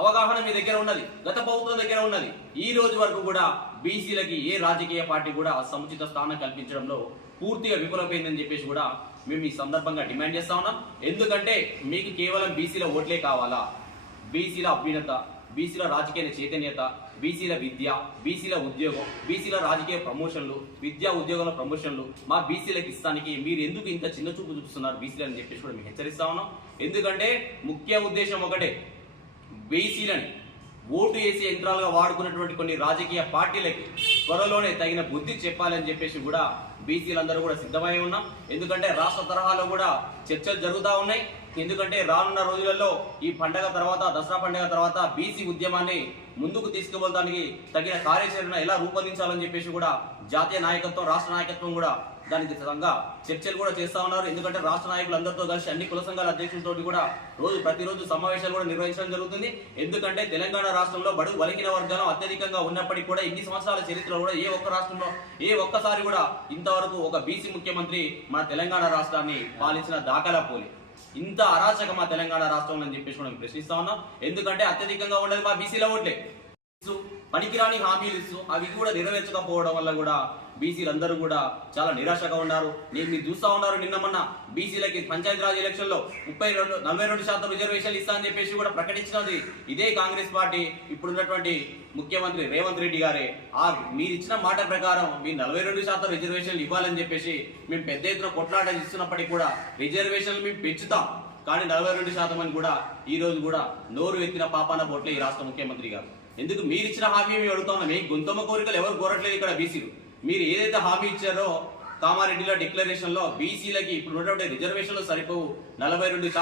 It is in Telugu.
అవగాహన మీ దగ్గర ఉన్నది, గత ప్రభుత్వం దగ్గర ఉన్నది. ఈ రోజు వరకు కూడా బీసీలకి ఏ రాజకీయ పార్టీ కూడా సముచిత స్థానం కల్పించడంలో పూర్తిగా విఫలమైందని చెప్పేసి కూడా మేము ఈ సందర్భంగా డిమాండ్ చేస్తా ఉన్నాం. ఎందుకంటే మీకు కేవలం బీసీల ఓట్లే కావాలా? బీసీల అభ్యున్నత, బీసీల రాజకీయ చైతన్యత, బీసీల విద్య, బీసీల ఉద్యోగం, బీసీల రాజకీయ ప్రమోషన్లు, విద్యా ఉద్యోగాల ప్రమోషన్లు మా బీసీలకు ఇస్తానికి మీరు ఎందుకు ఇంత చిన్న చూపు చూస్తున్నారు బీసీలు అని చెప్పేసి కూడా మేము హెచ్చరిస్తా ఉన్నాం. ఎందుకంటే ముఖ్య ఉద్దేశం ఒకటే, బీసీలని ఓటు వేసే యంత్రాలుగా వాడుకున్నటువంటి కొన్ని రాజకీయ పార్టీలకి త్వరలోనే తగిన బుద్ధి చెప్పాలని చెప్పేసి కూడా బీసీలందరూ కూడా సిద్ధమై ఉన్నాం. ఎందుకంటే రాష్ట్ర తరహాలో కూడా చర్చలు జరుగుతూ ఉన్నాయి. ఎందుకంటే రానున్న రోజులలో ఈ పండగ తర్వాత, దసరా పండుగ తర్వాత బీసీ ఉద్యమాన్ని ముందుకు తీసుకువెళ్ళడానికి తగిన కార్యాచరణ ఎలా రూపొందించాలని చెప్పేసి కూడా జాతీయ నాయకత్వం, రాష్ట్ర నాయకత్వం కూడా దానికి సంగా చర్చలు కూడా చేస్తా ఉన్నారు. ఎందుకంటే రాష్ట్ర నాయకులందరితో కలిసి అన్ని కుల సంఘాల అధ్యక్షులతో కూడా ప్రతిరోజు సమావేశాలు కూడా నిర్వహించడం జరుగుతుంది. ఎందుకంటే తెలంగాణ రాష్ట్రంలో బడుగు బలహీన వర్గాలు అత్యధికంగా ఉన్నప్పటికీ కూడా ఇన్ని సంవత్సరాల చరిత్రలో కూడా ఏ ఒక్క రాష్ట్రంలో ఒక్కసారి కూడా ఇంతవరకు ఒక బీసీ ముఖ్యమంత్రి మన తెలంగాణ రాష్ట్రాన్ని పాలించిన దాఖలా పోలి. ఇంత అరాచక మా తెలంగాణ రాష్ట్రంలో అని చెప్పేసి మనం ప్రశ్నిస్తా ఉన్నాం. ఎందుకంటే అత్యధికంగా ఉండేది మా బీసీల ఓట్లే. పనికిరాని హామీలు ఇస్తూ అవి కూడా నెరవేర్చకపోవడం వల్ల కూడా బీసీలందరూ కూడా చాలా నిరాశగా ఉన్నారు. మీరు చూస్తా ఉన్నారు, నిన్న మొన్న బీసీలకి పంచాయతీరాజ్ ఎలక్షన్ లో 42% రిజర్వేషన్లు ఇస్తా అని చెప్పేసి కూడా ప్రకటించినది ఇదే కాంగ్రెస్ పార్టీ. ఇప్పుడున్నటువంటి ముఖ్యమంత్రి రేవంత్ రెడ్డి గారే. మీరు ఇచ్చిన మాట ప్రకారం మీ 42% రిజర్వేషన్లు ఇవ్వాలని చెప్పేసి మేము పెద్ద ఎత్తున కొట్లాట ఇస్తున్నప్పటికీ కూడా రిజర్వేషన్లు మేము పెంచుతాం, కానీ 42% అని కూడా ఈ రోజు కూడా నోరు ఎత్తిన పాపాన పోట్లే ఈ రాష్ట్ర ముఖ్యమంత్రి గారు. ఎందుకు మీరు ఇచ్చిన హామీ మేము అడుగుతా ఉన్నాం. మీ గొంతమ్మ కోరికలు ఎవరు కోరట్లేదు ఇక్కడ బీసీలు. మీరు ఏదైతే హామీ ఇచ్చారో కామారెడ్డిలో డిక్లరేషన్ లో బీసీలకి ఇప్పుడు ఉన్నటువంటి రిజర్వేషన్లు సరిపోవు, 42